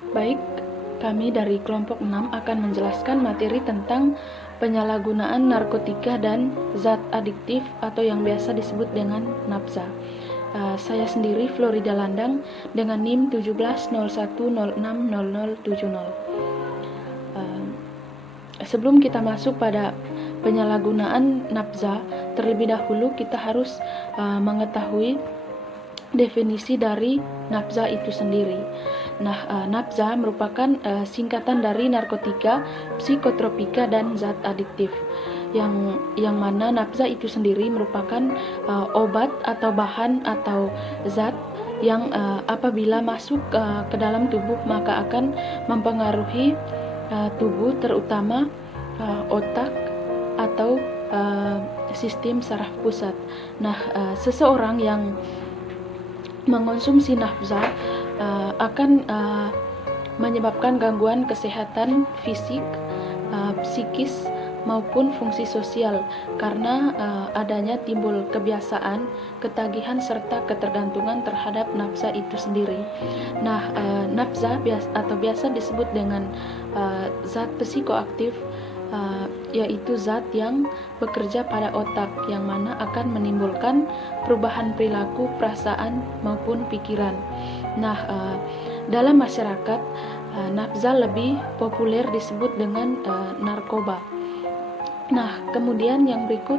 Baik, kami dari kelompok 6 akan menjelaskan materi tentang penyalahgunaan narkotika dan zat adiktif atau yang biasa disebut dengan nafsa. Saya sendiri Florida Landang dengan NIM 1701060070. Sebelum kita masuk pada penyalahgunaan nafsa, terlebih dahulu kita harus mengetahui definisi dari nafsa itu sendiri. Nafsa merupakan singkatan dari narkotika, psikotropika, dan zat adiktif. Yang mana nafsa itu sendiri merupakan obat atau bahan atau zat yang apabila masuk ke dalam tubuh maka akan mempengaruhi tubuh, terutama otak atau sistem saraf pusat. Seseorang yang mengonsumsi nafsa akan menyebabkan gangguan kesehatan fisik, psikis maupun fungsi sosial karena adanya timbul kebiasaan, ketagihan serta ketergantungan terhadap nafsa itu sendiri. Nafsa biasa disebut dengan zat psikoaktif, yaitu zat yang bekerja pada otak yang mana akan menimbulkan perubahan perilaku, perasaan maupun pikiran. Dalam masyarakat nafsa lebih populer disebut dengan narkoba. Kemudian yang berikut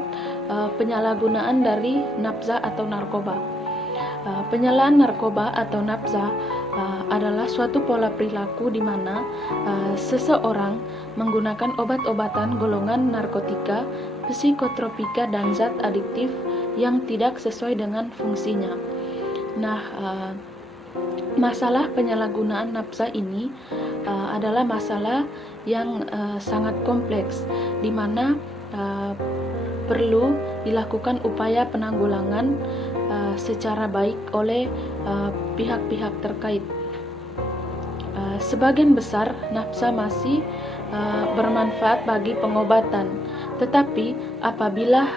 penyalahgunaan dari nafsa atau narkoba. Penyalahan narkoba atau nafsa adalah suatu pola perilaku di mana seseorang menggunakan obat-obatan golongan narkotika, psikotropika, dan zat adiktif yang tidak sesuai dengan fungsinya. Masalah penyalahgunaan nafsa ini adalah masalah yang sangat kompleks, di mana perlu dilakukan upaya penanggulangan secara baik oleh pihak-pihak terkait. Sebagian besar nafsa masih bermanfaat bagi pengobatan, tetapi apabila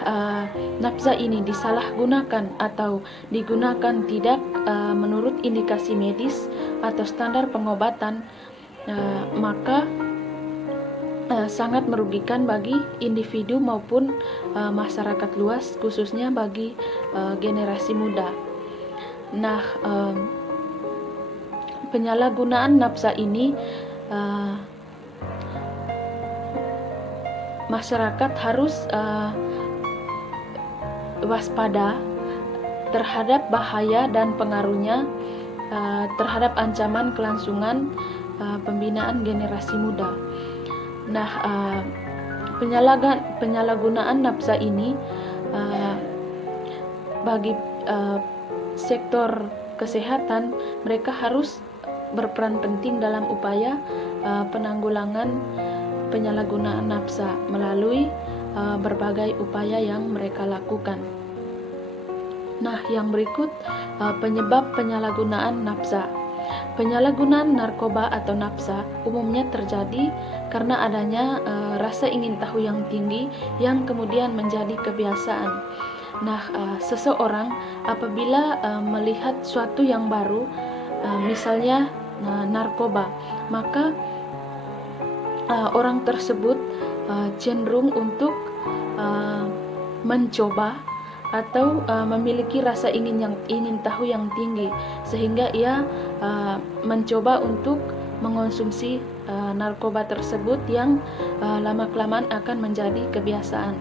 nafsa ini disalahgunakan atau digunakan tidak menurut indikasi medis atau standar pengobatan, maka sangat merugikan bagi individu maupun masyarakat luas, khususnya bagi generasi muda. Penyalahgunaan nafsa ini masyarakat harus waspada terhadap bahaya dan pengaruhnya terhadap ancaman kelangsungan pembinaan generasi muda. Penyalahgunaan nafsa ini bagi sektor kesehatan, mereka harus berperan penting dalam upaya penanggulangan penyalahgunaan nafsa melalui berbagai upaya yang mereka lakukan. Yang berikut penyebab penyalahgunaan nafsa. Penyalahgunaan narkoba atau nafsa umumnya terjadi karena adanya rasa ingin tahu yang tinggi yang kemudian menjadi kebiasaan. Seseorang apabila melihat suatu yang baru, misalnya narkoba, maka orang tersebut cenderung untuk mencoba atau memiliki rasa ingin tahu yang tinggi, sehingga ia mencoba untuk mengonsumsi narkoba tersebut yang lama-kelamaan akan menjadi kebiasaan.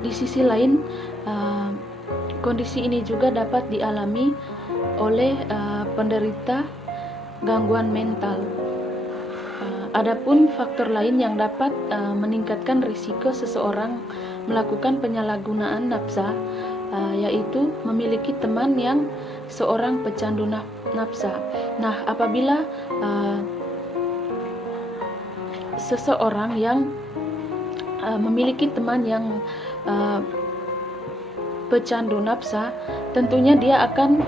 Di sisi lain, kondisi ini juga dapat dialami oleh penderita gangguan mental. Adapun faktor lain yang dapat meningkatkan risiko seseorang melakukan penyalahgunaan nafsa, yaitu memiliki teman yang seorang pecandu nafsa. Apabila seseorang yang memiliki teman yang pecandu nafsa, tentunya dia akan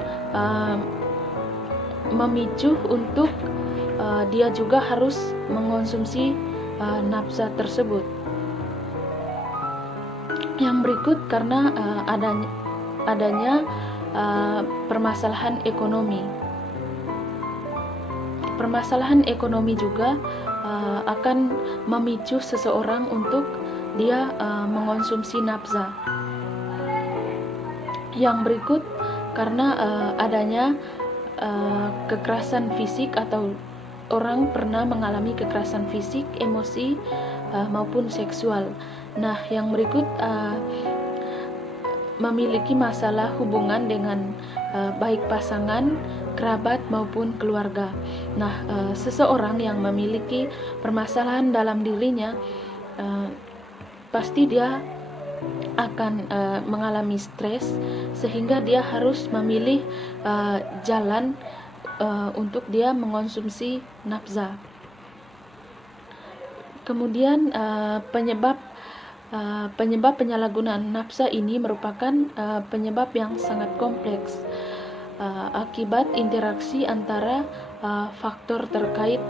memicu untuk dia juga harus mengonsumsi nafsa tersebut. Yang berikut karena adanya permasalahan ekonomi. permasalahan ekonomi juga akan memicu seseorang untuk dia mengonsumsi nafza. Yang berikut, karena adanya kekerasan fisik atau orang pernah mengalami kekerasan fisik, emosi maupun seksual. Nah, yang berikut memiliki masalah hubungan dengan baik pasangan, kerabat maupun keluarga. Nah, seseorang yang memiliki permasalahan dalam dirinya pasti dia akan mengalami stres, sehingga dia harus memilih jalan untuk dia mengonsumsi nafza. Kemudian penyebab penyalahgunaan nafza ini merupakan penyebab yang sangat kompleks akibat interaksi antara faktor terkait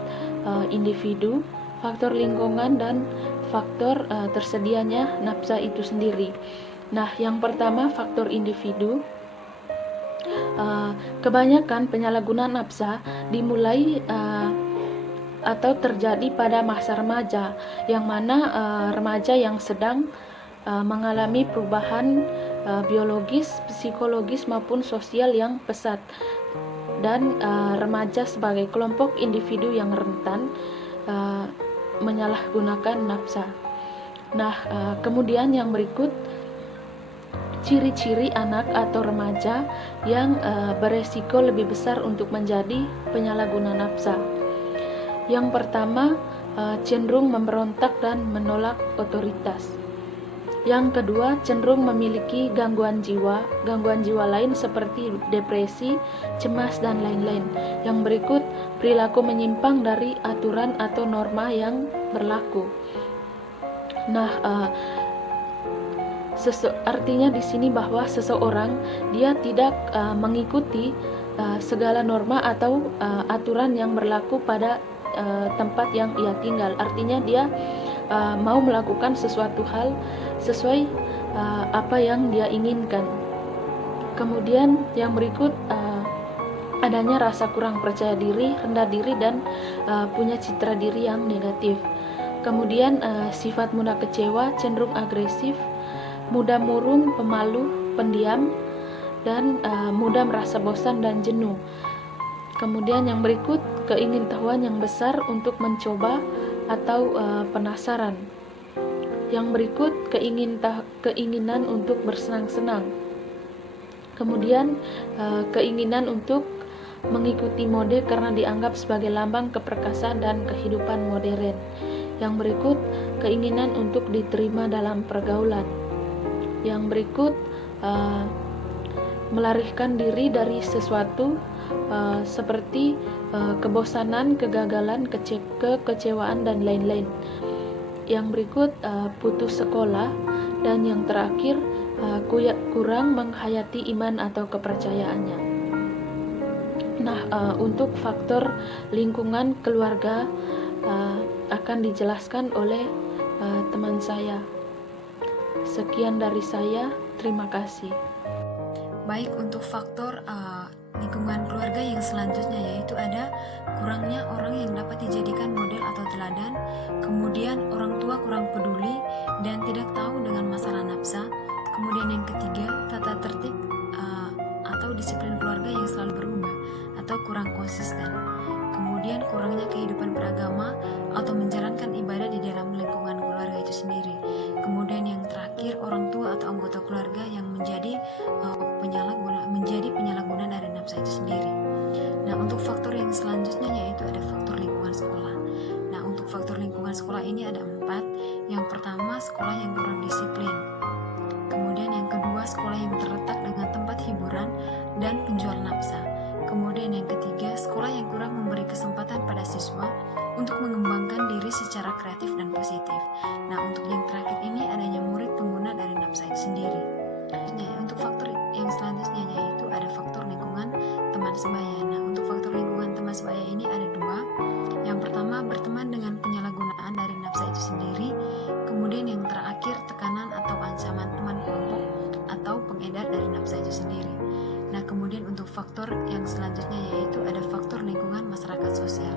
individu, faktor lingkungan, dan faktor tersedianya nafza itu sendiri. Nah, yang pertama, faktor individu. Kebanyakan penyalahgunaan nafza dimulai atau terjadi pada masa remaja, yang mana remaja yang sedang mengalami perubahan biologis, psikologis maupun sosial yang pesat, dan remaja sebagai kelompok individu yang rentan menyalahgunakan nafza. Nah, kemudian yang berikut, ciri-ciri anak atau remaja yang beresiko lebih besar untuk menjadi penyalahguna nafza. Yang pertama, cenderung memberontak dan menolak otoritas. Yang kedua, cenderung memiliki gangguan jiwa lain seperti depresi, cemas, dan lain-lain. Yang berikut, perilaku menyimpang dari aturan atau norma yang berlaku. Nah, artinya di sini bahwa seseorang dia tidak mengikuti segala norma atau aturan yang berlaku pada tempat yang ia tinggal. Artinya dia mau melakukan sesuatu hal sesuai apa yang dia inginkan. Kemudian yang berikut, adanya rasa kurang percaya diri, rendah diri, dan punya citra diri yang negatif. Kemudian sifat mudah kecewa, cenderung agresif, mudah murung, pemalu, pendiam, dan mudah merasa bosan dan jenuh. Kemudian yang berikut, keingintahuan yang besar untuk mencoba atau penasaran. Yang berikut, keinginan untuk bersenang-senang. Kemudian keinginan untuk mengikuti mode karena dianggap sebagai lambang keperkasaan dan kehidupan modern. Yang berikut, keinginan untuk diterima dalam pergaulan. Yang berikut, melarikan diri dari sesuatu seperti kebosanan, kegagalan, kekecewaan, dan lain-lain. Yang berikut, putus sekolah. Dan yang terakhir, kurang menghayati iman atau kepercayaannya. Nah, untuk faktor lingkungan keluarga akan dijelaskan oleh teman saya. Sekian dari saya, terima kasih. Baik, untuk faktor lingkungan keluarga yang selanjutnya yaitu ada kurangnya orang yang dapat dijadikan model atau teladan, kemudian orang tua kurang peduli dan tidak tahu dengan masalah nafsa, kemudian yang ketiga, tata tertib atau disiplin keluarga yang selalu berubah atau kurang konsisten, kemudian kurangnya kehidupan beragama atau menjalankan ibadah di dalam lingkungan keluarga itu sendiri, kemudian yang terakhir, orang tua atau anggota keluarga yang menjadi penyalahguna dari nafsa itu sendiri. Nah, untuk faktor yang selanjutnya yaitu ada faktor lingkungan sekolah. Nah, untuk faktor lingkungan sekolah ini ada 4. Yang pertama, sekolah yang kurang disiplin. Kemudian yang kedua, sekolah yang terletak dengan tempat hiburan dan penjual nafsa. Kemudian yang ketiga, sekolah yang kurang memberi kesempatan pada siswa untuk mengembangkan diri secara kreatif dan positif. Nah, untuk yang terakhir ini adanya murid pengguna dari nafsa itu sendiri. Untuk faktor yang selanjutnya yaitu ada faktor lingkungan teman sebaya. Nah, untuk faktor lingkungan teman sebaya ini ada 2. Yang pertama, berteman dengan penyalahgunaan dari nafsa itu sendiri. Kemudian yang terakhir, tekanan atau ancaman teman kelompok atau pengedar dari nafsa itu sendiri. Nah, kemudian untuk faktor yang selanjutnya yaitu ada faktor lingkungan masyarakat sosial.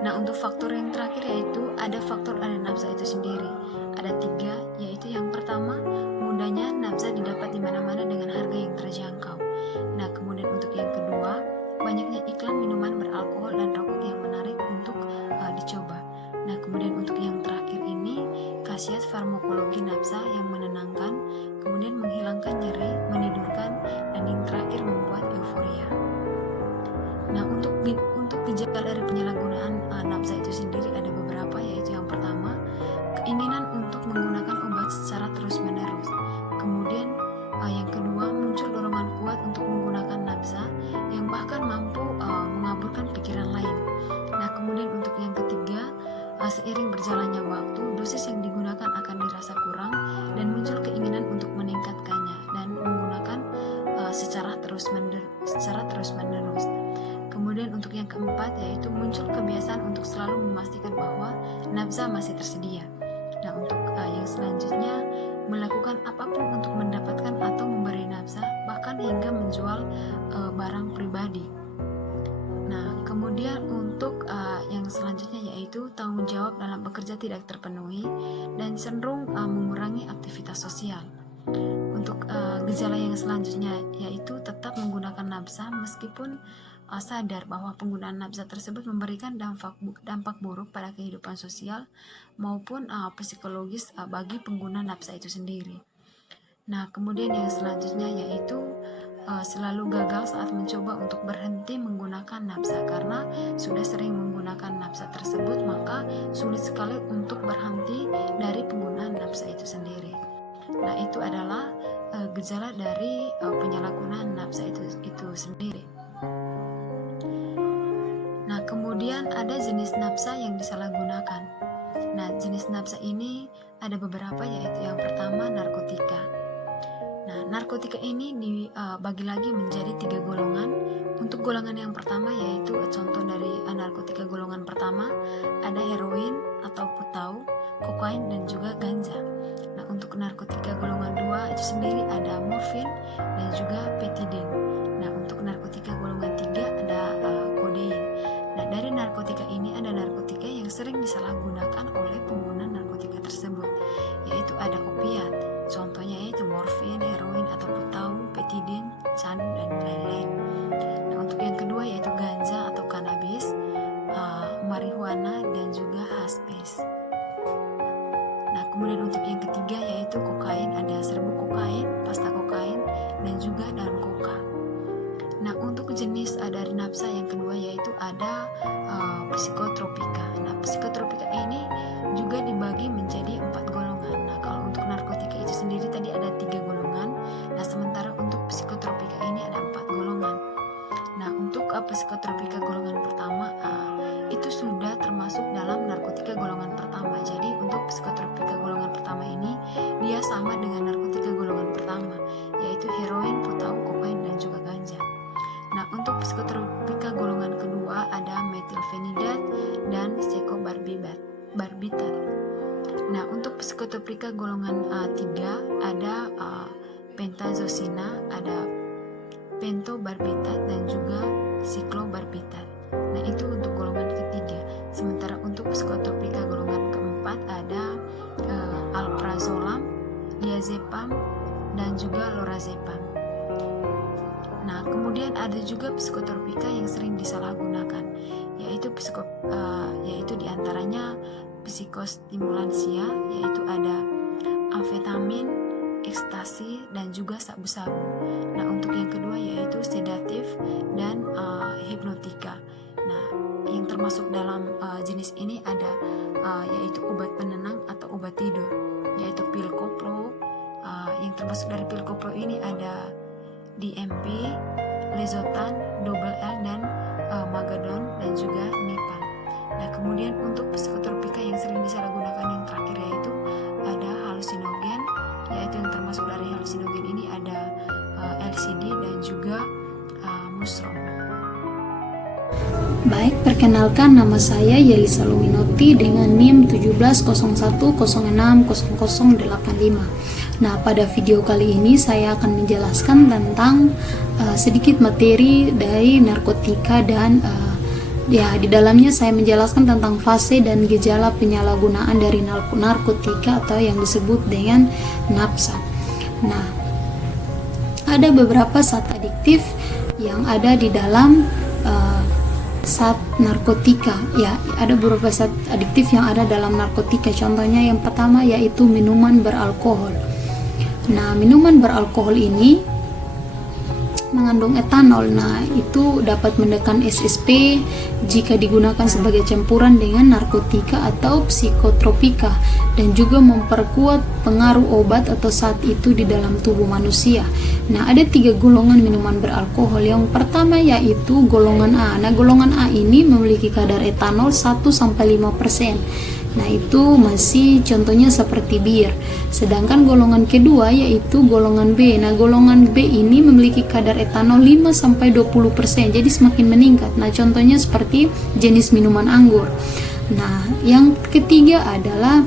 Nah, untuk faktor yang terakhir yaitu ada faktor ada nafsa itu sendiri. Ada 3, yaitu yang pertama, mudahnya nafsa didapat di mana-mana dengan harga yang terjangkau. Nah, kemudian untuk yang kedua, banyaknya iklan minuman beralkohol dan rokok yang menarik untuk dicoba. Nah, kemudian untuk yang terakhir ini, khasiat farmakologi nafsa yang menenangkan, kemudian menghilangkan nyeri, menidurkan, dan yang terakhir membuat euforia. Nah, untuk gejala dari penyalahgunaan nafsa itu sendiri ada beberapa, yaitu yang pertama, keinginan untuk menggunakan obat secara terus-menerus. Kemudian yang kedua, muncul dorongan kuat untuk menggunakan nafsa yang bahkan mampu mengaburkan pikiran lain. Nah, kemudian untuk yang ketiga, seiring berjalannya waktu, dosis yang digunakan akan dirasa kurang dan muncul keinginan untuk meningkatkannya dan menggunakan secara terus-menerus. Kemudian untuk yang keempat, yaitu muncul kebiasaan untuk selalu memastikan bahwa nafsa masih tersedia. Nah, untuk yang selanjutnya, melakukan apapun untuk mendapatkan atau memberi nafsa, bahkan hingga menjual barang pribadi. Nah, kemudian untuk yang selanjutnya yaitu tanggung jawab dalam bekerja tidak terpenuhi dan cenderung mengurangi aktivitas sosial. Untuk gejala yang selanjutnya yaitu tetap menggunakan nafsa meskipun sadar bahwa penggunaan nafsa tersebut memberikan dampak buruk pada kehidupan sosial maupun psikologis bagi pengguna nafsa itu sendiri. Nah, kemudian yang selanjutnya yaitu selalu gagal saat mencoba untuk berhenti menggunakan nafsa karena sudah sering menggunakan nafsa tersebut, maka sulit sekali untuk berhenti dari penggunaan nafsa itu sendiri. Nah, itu adalah gejala dari penyalahgunaan nafsa itu sendiri. Nah, kemudian ada jenis nafsa yang disalahgunakan. Nah, jenis nafsa ini ada beberapa, yaitu yang pertama narkotika. Nah, narkotika ini dibagi lagi menjadi 3 golongan. Untuk golongan yang pertama yaitu contoh dari narkotika golongan pertama ada heroin atau putau, kokain dan juga ganja. Nah, untuk narkotika golongan 2 itu sendiri ada morfin dan juga petidin. Nah, untuk narkotika golongan 3 ada kodein. Nah, dari narkotika ini ada narkotika yang sering disalahgunakan oleh pengguna narkotika tersebut, yaitu ada opiat. Contohnya yaitu morfin, heroin atau putau, petidin, candu dan lain-lain. Nah, untuk yang kedua yaitu ganja atau kanabis, marihuana dan juga hasbis. Nah, kemudian untuk yang ketiga yaitu kokain, ada serbuk kokain, pasta kokain dan juga daun koka. Nah, untuk jenis dari nafsa yang kedua yaitu ada psikotropika. Nah, psikotropika ini juga dibagi menjadi 4 golongan. Nah, kalau untuk narkotika itu sendiri tadi ada 3 golongan. Nah, sementara untuk psikotropika ini ada 4 golongan. Nah, untuk psikotropika golongan pertama itu sudah termasuk dalam narkotika golongan pertama. Jadi untuk psikotropika golongan pertama ini dia sama dengan narkotika golongan pertama, yaitu heroin, putau, kokain dan juga ganja. Nah, untuk psikotropika golongan kedua ada metilfenidat dan sekobarbitat. Nah, untuk psikotropika golongan 3 ada pentazosina, ada pentobarbitat dan juga siklobarbitat. Nah, itu untuk golongan ketiga. Sementara untuk psikotropika golongan keempat ada alprazolam, diazepam dan juga lorazepam. Nah, kemudian ada juga psikotropika yang sering disalahgunakan, yaitu diantaranya psikostimulansia, yaitu ada amfetamin, ekstasi dan juga sabu-sabu. Nah, untuk yang kedua yaitu sedatif dan hipnotika. Nah, yang termasuk dalam jenis ini ada yaitu obat penenang atau obat tidur, yaitu pil koplo. Yang termasuk dari pil koplo ini ada DMP, Lezotan, Double L dan Magadon dan juga Nipan. Nah, kemudian untuk psikotropika yang sering disalahgunakan yang terakhir yaitu ada halusinogen, yaitu yang termasuk dari halusinogen ini ada LSD dan juga musron. Baik, perkenalkan nama saya Yelisa Luminotti dengan NIM 1701060085. Nah, pada video kali ini saya akan menjelaskan tentang sedikit materi dari narkotika dan Ya, di dalamnya saya menjelaskan tentang fase dan gejala penyalahgunaan dari narkotika atau yang disebut dengan nafsa. Nah, ada beberapa zat adiktif yang ada di dalam zat narkotika. Ya, ada beberapa zat adiktif yang ada dalam narkotika. Contohnya yang pertama yaitu minuman beralkohol. Nah, minuman beralkohol ini mengandung etanol. Nah, itu dapat menekan SSP jika digunakan sebagai campuran dengan narkotika atau psikotropika, dan juga memperkuat pengaruh obat atau zat itu di dalam tubuh manusia. Nah, ada 3 golongan minuman beralkohol. Yang pertama yaitu golongan A. Nah, golongan A ini memiliki kadar etanol 1-5%. Nah, itu masih contohnya seperti bir. Sedangkan golongan kedua yaitu golongan B. Nah, golongan B ini memiliki kadar etanol 5-20%, jadi semakin meningkat. Nah, contohnya seperti jenis minuman anggur. Nah, yang ketiga adalah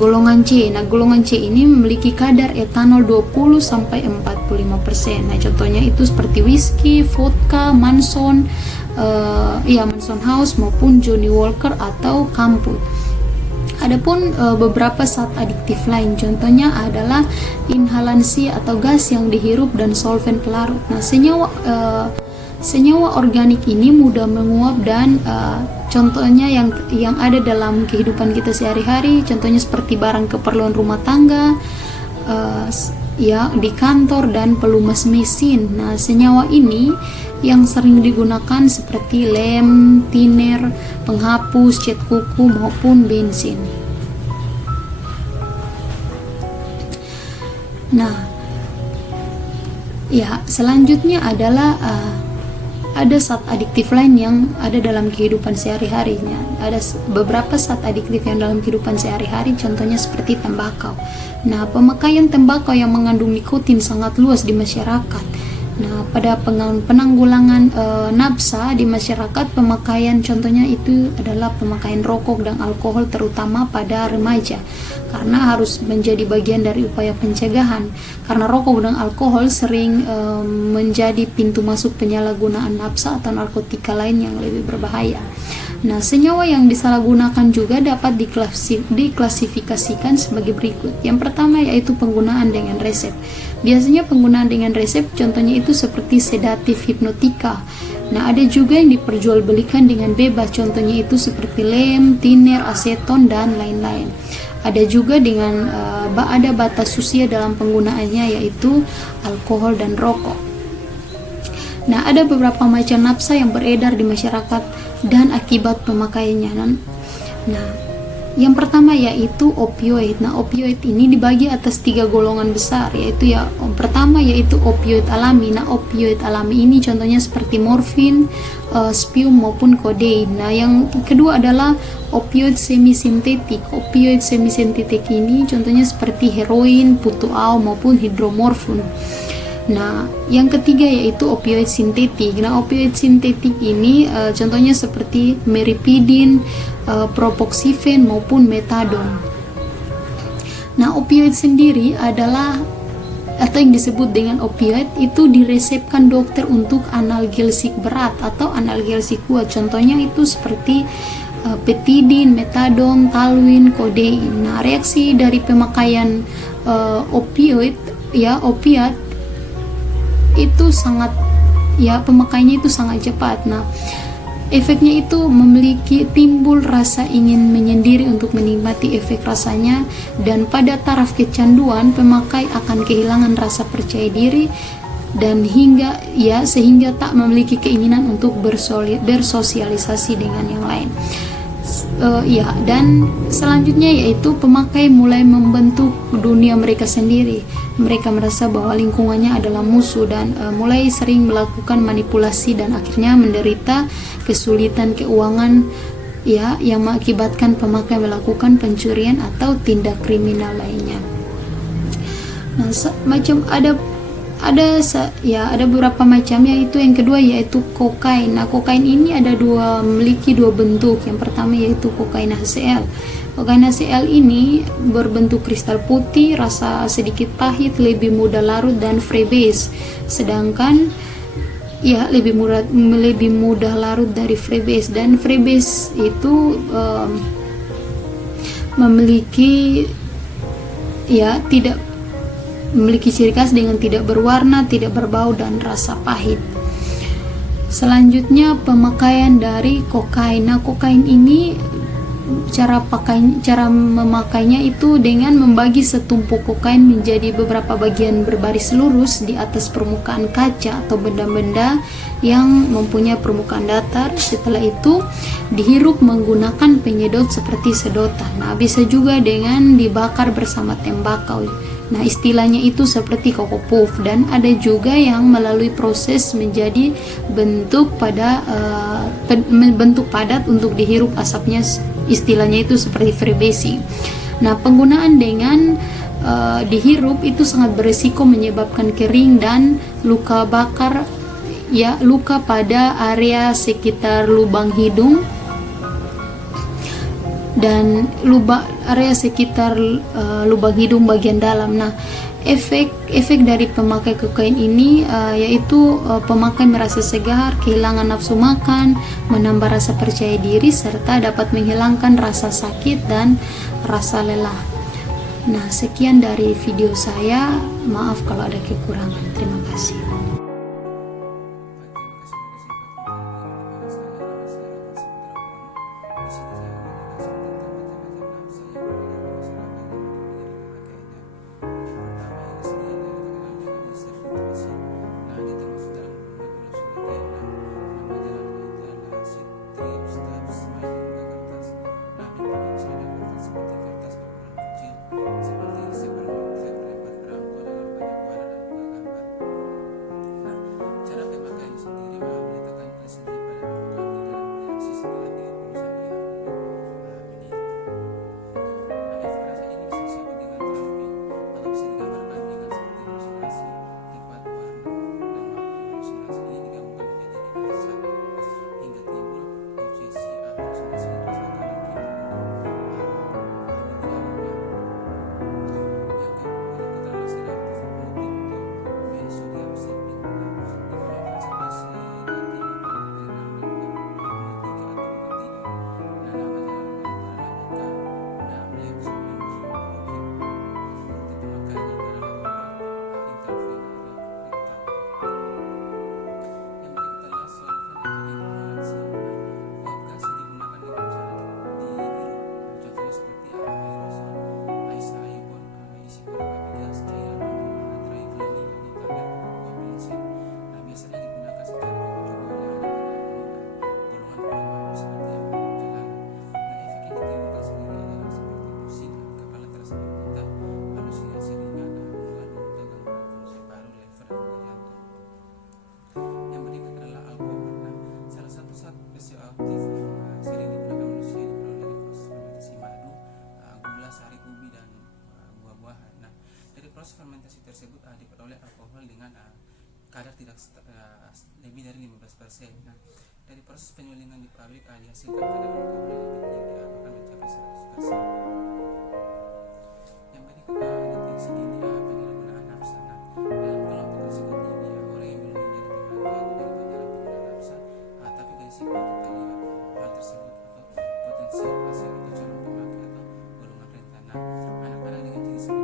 golongan C. Nah, golongan C ini memiliki kadar etanol 20-45%. Nah, contohnya itu seperti whisky, vodka, Manson House maupun Johnny Walker atau Kamput. Adapun beberapa zat adiktif lain, contohnya adalah inhalansi atau gas yang dihirup dan solvent pelarut. Nah, senyawa organik ini mudah menguap dan contohnya yang ada dalam kehidupan kita sehari-hari, contohnya seperti barang keperluan rumah tangga, di kantor dan pelumas mesin. Nah, senyawa ini yang sering digunakan seperti lem, thinner, penghapus, cat kuku maupun bensin. Nah, selanjutnya adalah ada zat adiktif lain yang ada dalam kehidupan sehari-harinya. Ada beberapa zat adiktif yang dalam kehidupan sehari-hari, contohnya seperti tembakau. Nah, pemakaian tembakau yang mengandung nikotin sangat luas di masyarakat. Nah, pada penanggulangan nafsa di masyarakat, pemakaian contohnya itu adalah pemakaian rokok dan alkohol terutama pada remaja, karena harus menjadi bagian dari upaya pencegahan, karena rokok dan alkohol sering menjadi pintu masuk penyalahgunaan nafsa atau narkotika lain yang lebih berbahaya. Nah, senyawa yang disalahgunakan juga dapat diklasifikasikan sebagai berikut. Yang pertama yaitu penggunaan dengan resep. Biasanya penggunaan dengan resep contohnya itu seperti sedatif, hipnotika. Nah, ada juga yang diperjualbelikan dengan bebas, contohnya itu seperti lem, thinner, aseton, dan lain-lain. Ada juga dengan ada batas usia dalam penggunaannya yaitu alkohol dan rokok. Nah, ada beberapa macam nafsa yang beredar di masyarakat dan akibat pemakaiannya. Nah, yang pertama yaitu opioid. Nah, opioid ini dibagi atas 3 golongan besar, yaitu yang pertama yaitu opioid alami. Nah, opioid alami ini contohnya seperti morfin, spium maupun kodein. Nah, yang kedua adalah opioid semisintetik. Opioid semisintetik ini contohnya seperti heroin, putuau maupun hidromorfin. Nah, yang ketiga yaitu opioid sintetik. Nah, opioid sintetik ini contohnya seperti meripidin, propoxifen maupun metadon. Nah, opioid sendiri adalah atau yang disebut dengan opioid itu diresepkan dokter untuk analgesik berat atau analgesik kuat. Contohnya itu seperti petidin, metadon, talwin, kodein. Nah, reaksi dari pemakaian opiat itu sangat pemakaiannya itu sangat cepat. Nah, efeknya itu timbul rasa ingin menyendiri untuk menikmati efek rasanya, dan pada taraf kecanduan pemakai akan kehilangan rasa percaya diri dan sehingga tak memiliki keinginan untuk bersosialisasi dengan yang lain. Dan selanjutnya yaitu pemakai mulai membentuk dunia mereka sendiri. Mereka merasa bahwa lingkungannya adalah musuh dan mulai sering melakukan manipulasi dan akhirnya menderita kesulitan keuangan yang mengakibatkan pemakai melakukan pencurian atau tindak kriminal lainnya. Nah, ada beberapa macam, yaitu yang kedua yaitu kokain. Nah, kokain ini memiliki 2 bentuk. Yang pertama yaitu kokain HCl. Kokain HCl ini berbentuk kristal putih, rasa sedikit pahit, lebih mudah larut dan freebase. Sedangkan ya lebih mudah larut dari freebase, dan freebase itu memiliki tidak memiliki ciri khas dengan tidak berwarna, tidak berbau, dan rasa pahit. Selanjutnya pemakaian dari kokain. Nah, kokain ini cara memakainya itu dengan membagi setumpuk kokain menjadi beberapa bagian berbaris lurus di atas permukaan kaca atau benda-benda yang mempunyai permukaan datar. Setelah itu dihirup menggunakan penyedot seperti sedotan. Nah, bisa juga dengan dibakar bersama tembakau. Nah, istilahnya itu seperti koko puff, dan ada juga yang melalui proses menjadi bentuk padat untuk dihirup asapnya, istilahnya itu seperti freebasing. Nah, penggunaan dengan dihirup itu sangat berisiko menyebabkan kering dan luka bakar, luka pada area sekitar lubang hidung dan area sekitar lubang hidung bagian dalam. Nah, efek dari pemakai kokain ini yaitu pemakai merasa segar, kehilangan nafsu makan, menambah rasa percaya diri, serta dapat menghilangkan rasa sakit dan rasa lelah. Nah, sekian dari video saya. Maaf kalau ada kekurangan. Terima kasih. Proses fermentasi tersebut diperoleh alkohol dengan kadar tidak lebih dari 15%. Nah, dari proses penyulingan di pabrik dihasilkan kadar alkohol yang lebih tinggi, bahkan mencapai 100%. Yang berikut deteksi dini penyalahgunaan nafsa. Nah, dalam kelompok risiko tinggi orang yang belum menjadi remaja dari penyalahgunaan nafsa, tapi berisiko untuk terlibat hal tersebut atau potensial pasien atau calon pemakai atau golongan rentan. Nah, anak-anak dengan ciri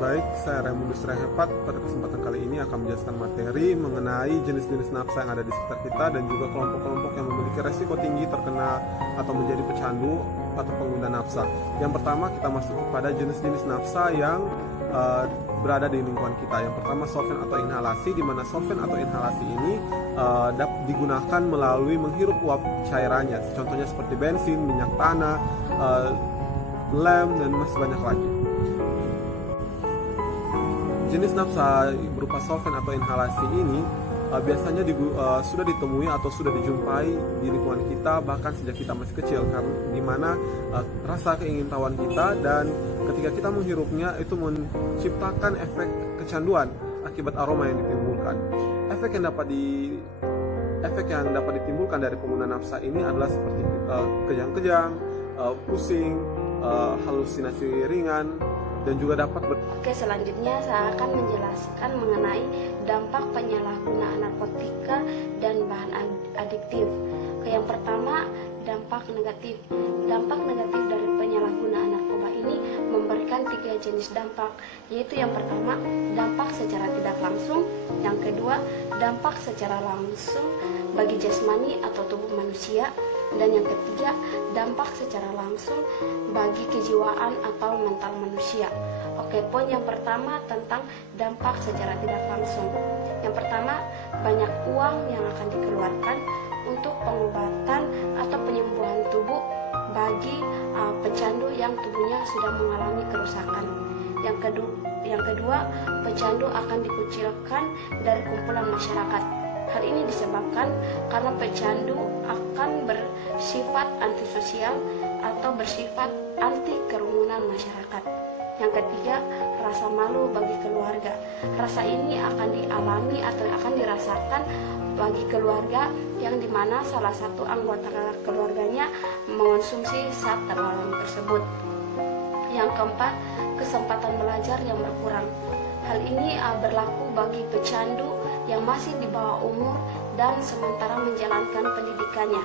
sebagai Baik, saya Raimunus Rehepat. Pada kesempatan kali ini akan menjelaskan materi mengenai jenis-jenis nafsa yang ada di sekitar kita dan juga kelompok-kelompok yang memiliki resiko tinggi terkena atau menjadi pecandu atau pengguna nafsa. Yang pertama, kita masuk kepada jenis-jenis nafsa yang berada di lingkungan kita. Yang pertama, solven atau inhalasi, di mana solven atau inhalasi ini dapat digunakan melalui menghirup uap cairannya. Contohnya seperti bensin, minyak tanah, lem, dan masih banyak lagi. Jenis nafsa berupa solven atau inhalasi ini biasanya sudah ditemui atau sudah dijumpai di lingkungan kita bahkan sejak kita masih kecil, karena dimana rasa keingintahuan kita dan ketika kita menghirupnya itu menciptakan efek kecanduan akibat aroma yang ditimbulkan. Efek yang dapat ditimbulkan dari pengguna nafsa ini adalah seperti kejang-kejang, pusing, halusinasi ringan, dan juga dapat Oke, selanjutnya saya akan menjelaskan mengenai dampak penyalahgunaan narkotika dan bahan adiktif. Yang pertama, dampak negatif. Dampak negatif dari penyalahgunaan narkoba ini memberikan 3 jenis dampak, yaitu yang pertama, dampak secara tidak langsung, yang kedua, dampak secara langsung bagi jasmani atau tubuh manusia, dan yang ketiga, dampak secara langsung bagi kejiwaan atau mental manusia. Oke, poin yang pertama tentang dampak secara tidak langsung. Yang pertama, banyak uang yang akan dikeluarkan untuk pengobatan atau penyembuhan tubuh bagi pecandu yang tubuhnya sudah mengalami kerusakan. Yang kedua, pecandu akan dikucilkan dari kumpulan masyarakat. Hal ini disebabkan karena pecandu akan bersifat antisosial atau bersifat anti kerumunan masyarakat. Yang ketiga, rasa malu bagi keluarga. Rasa ini akan dialami atau akan dirasakan bagi keluarga yang dimana salah satu anggota keluarganya mengonsumsi zat terlarang tersebut. Yang keempat, kesempatan belajar yang berkurang. Hal ini berlaku bagi pecandu yang masih di bawah umur dan sementara menjalankan pendidikannya,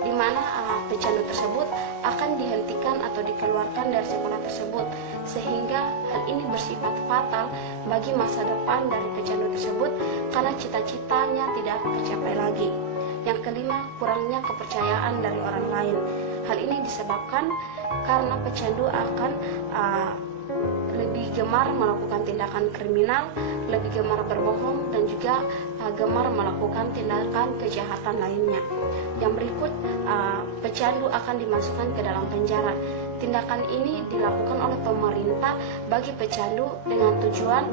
di mana pecandu tersebut akan dihentikan atau dikeluarkan dari sekolah tersebut, sehingga hal ini bersifat fatal bagi masa depan dari pecandu tersebut karena cita-citanya tidak tercapai lagi. Yang kelima, kurangnya kepercayaan dari orang lain. Hal ini disebabkan karena pecandu akan lebih gemar melakukan tindakan kriminal, lebih gemar berbohong, dan juga gemar melakukan tindakan kejahatan lainnya. Yang berikut, pecandu akan dimasukkan ke dalam penjara. Tindakan ini dilakukan oleh pemerintah bagi pecandu dengan tujuan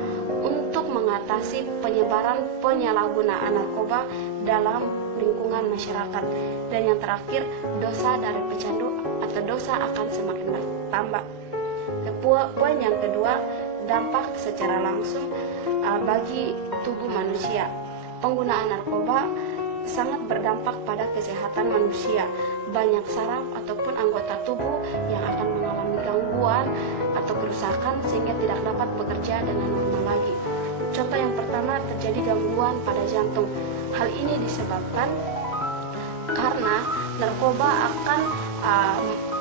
untuk mengatasi penyebaran penyalahgunaan narkoba dalam lingkungan masyarakat. Dan yang terakhir, dosa dari pecandu atau dosa akan semakin bertambah. Poin yang kedua, dampak secara langsung bagi tubuh manusia. Penggunaan narkoba sangat berdampak pada kesehatan manusia. Banyak saraf ataupun anggota tubuh yang akan mengalami gangguan atau kerusakan sehingga tidak dapat bekerja dengan normal lagi. Contoh yang pertama, terjadi gangguan pada jantung. Hal ini disebabkan karena narkoba akan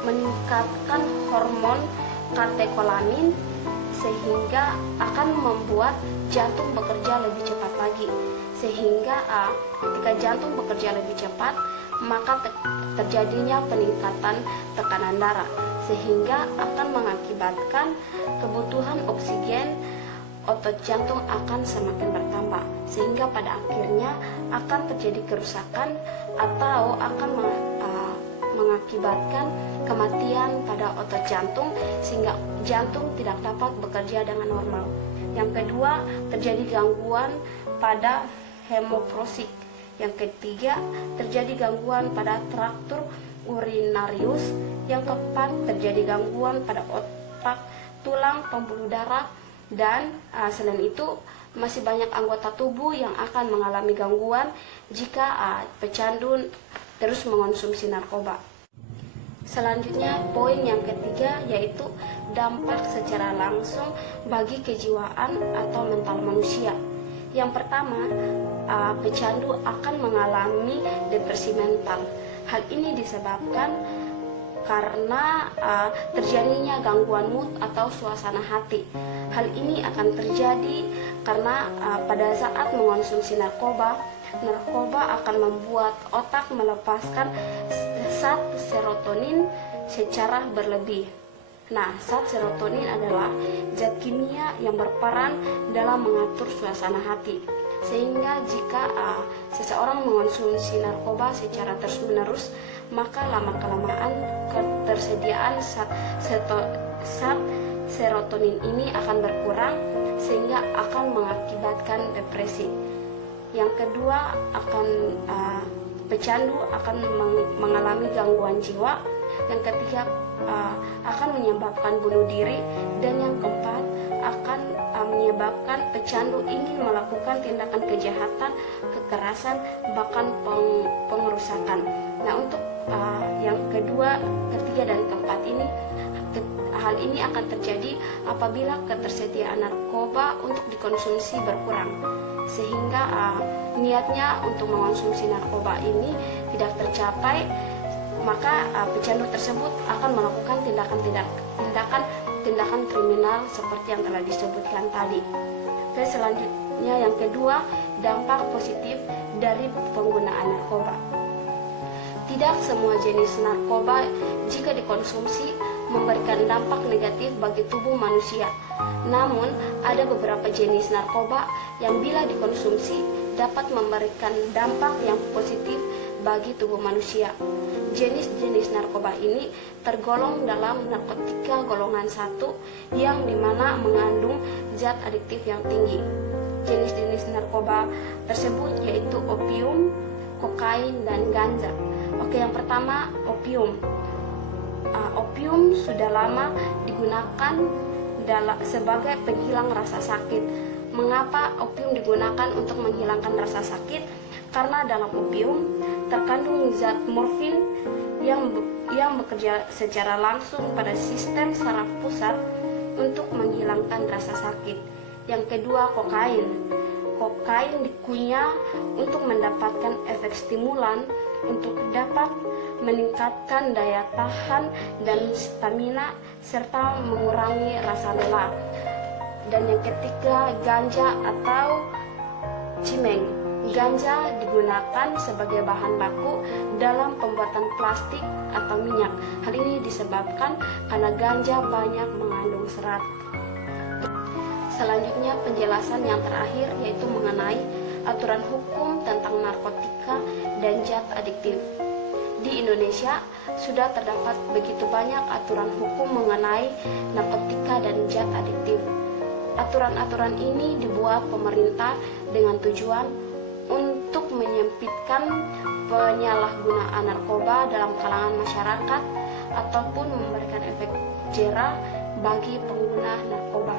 meningkatkan hormon katekolamin sehingga akan membuat jantung bekerja lebih cepat lagi. Sehingga ketika jantung bekerja lebih cepat, maka terjadinya peningkatan tekanan darah, sehingga akan mengakibatkan kebutuhan oksigen otot jantung akan semakin bertambah, sehingga pada akhirnya akan terjadi kerusakan atau akan mengakibatkan kematian pada otot jantung sehingga jantung tidak dapat bekerja dengan normal. Yang kedua, terjadi gangguan pada hemofrosik. Yang ketiga, terjadi gangguan pada traktur urinarius. Yang keempat, terjadi gangguan pada otak, tulang, pembuluh darah, dan selain itu masih banyak anggota tubuh yang akan mengalami gangguan jika pecandu terus mengonsumsi narkoba. Selanjutnya, poin yang ketiga yaitu dampak secara langsung bagi kejiwaan atau mental manusia. Yang pertama, pecandu akan mengalami depresi mental. Hal ini disebabkan karena terjadinya gangguan mood atau suasana hati. Hal ini akan terjadi karena pada saat mengonsumsi narkoba akan membuat otak melepaskan zat serotonin secara berlebih. Nah, zat serotonin adalah zat kimia yang berperan dalam mengatur suasana hati. Sehingga jika seseorang mengonsumsi narkoba secara terus-menerus, maka lama-kelamaan ketersediaan zat serotonin ini akan berkurang sehingga akan mengakibatkan depresi. Yang kedua, pecandu akan mengalami gangguan jiwa. Yang ketiga, akan menyebabkan bunuh diri. Dan yang keempat, akan menyebabkan pecandu ingin melakukan tindakan kejahatan, kekerasan, bahkan pengerusakan. Nah, untuk yang kedua, ketiga, dan keempat ini, hal ini akan terjadi apabila ketersediaan narkoba untuk dikonsumsi berkurang, sehingga niatnya untuk mengonsumsi narkoba ini tidak tercapai. Maka pecandu tersebut akan melakukan tindakan kriminal seperti yang telah disebutkan tadi. Selanjutnya yang kedua, dampak positif dari penggunaan narkoba. Tidak semua jenis narkoba jika dikonsumsi memberikan dampak negatif bagi tubuh manusia. Namun, ada beberapa jenis narkoba yang bila dikonsumsi dapat memberikan dampak yang positif bagi tubuh manusia. Jenis-jenis narkoba ini tergolong dalam narkotika golongan 1 yang dimana mengandung zat adiktif yang tinggi. Jenis-jenis narkoba tersebut yaitu opium, kokain, dan ganja. Oke, yang pertama opium. Opium sudah lama digunakan sebagai penghilang rasa sakit. Mengapa opium digunakan untuk menghilangkan rasa sakit? Karena dalam opium terkandung zat morfin yang bekerja secara langsung pada sistem saraf pusat untuk menghilangkan rasa sakit. Yang kedua, kokain. Kokain dikunyah untuk mendapatkan efek stimulan untuk dapat meningkatkan daya tahan dan stamina serta mengurangi rasa lelah. Dan yang ketiga, ganja atau cimeng. Ganja digunakan sebagai bahan baku dalam pembuatan plastik atau minyak. Hal ini disebabkan karena ganja banyak mengandung serat. Selanjutnya penjelasan yang terakhir yaitu mengenai aturan hukum tentang narkotika dan zat adiktif. Di Indonesia sudah terdapat begitu banyak aturan hukum mengenai narkotika dan zat adiktif. Aturan-aturan ini dibuat pemerintah dengan tujuan untuk menyempitkan penyalahgunaan narkoba dalam kalangan masyarakat ataupun memberikan efek jera bagi pengguna narkoba.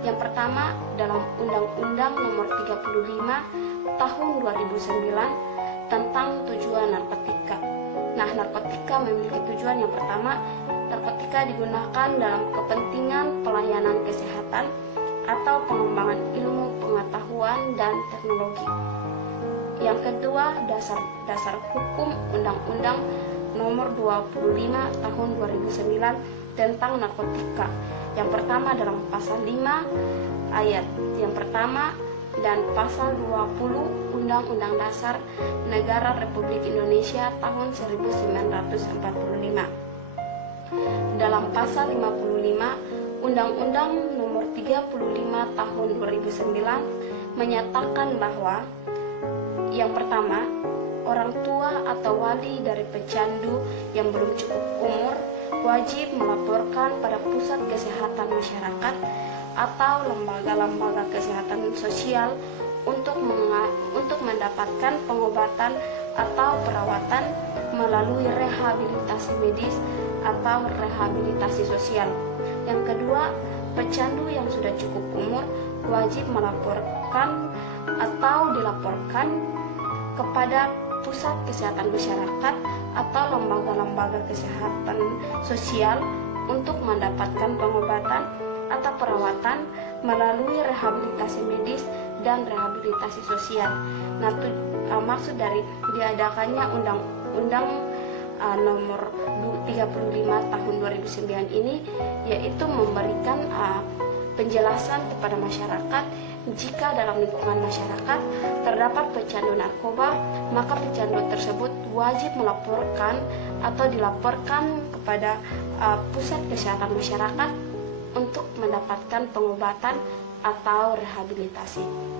Yang pertama, dalam Undang-Undang Nomor 35 Tahun 2009 tentang tujuan narkotika. Nah, narkotika memiliki tujuan yang pertama, narkotika digunakan dalam kepentingan pelayanan kesehatan atau pengembangan ilmu pengetahuan dan teknologi. Yang kedua, dasar hukum Undang-Undang Nomor 25 Tahun 2009 tentang narkotika. Yang pertama dalam pasal 5 ayat yang pertama dan pasal 20 Undang-Undang Dasar Negara Republik Indonesia tahun 1945. Dalam pasal 55 Undang-Undang Nomor 35 Tahun 2009 menyatakan bahwa yang pertama, orang tua atau wali dari pecandu yang belum cukup umur wajib melaporkan pada pusat kesehatan masyarakat atau lembaga-lembaga kesehatan sosial untuk mendapatkan pengobatan atau perawatan melalui rehabilitasi medis atau rehabilitasi sosial. Yang kedua, pecandu yang sudah cukup umur wajib melaporkan atau dilaporkan kepada pusat kesehatan masyarakat atau lembaga-lembaga kesehatan sosial untuk mendapatkan pengobatan atau perawatan melalui rehabilitasi medis dan rehabilitasi sosial. Nah, maksud dari diadakannya Undang-Undang Nomor 35 Tahun 2009 ini yaitu memberikan penjelasan kepada masyarakat. Jika dalam lingkungan masyarakat terdapat pecandu narkoba, maka pecandu tersebut wajib melaporkan atau dilaporkan kepada pusat kesehatan masyarakat untuk mendapatkan pengobatan atau rehabilitasi.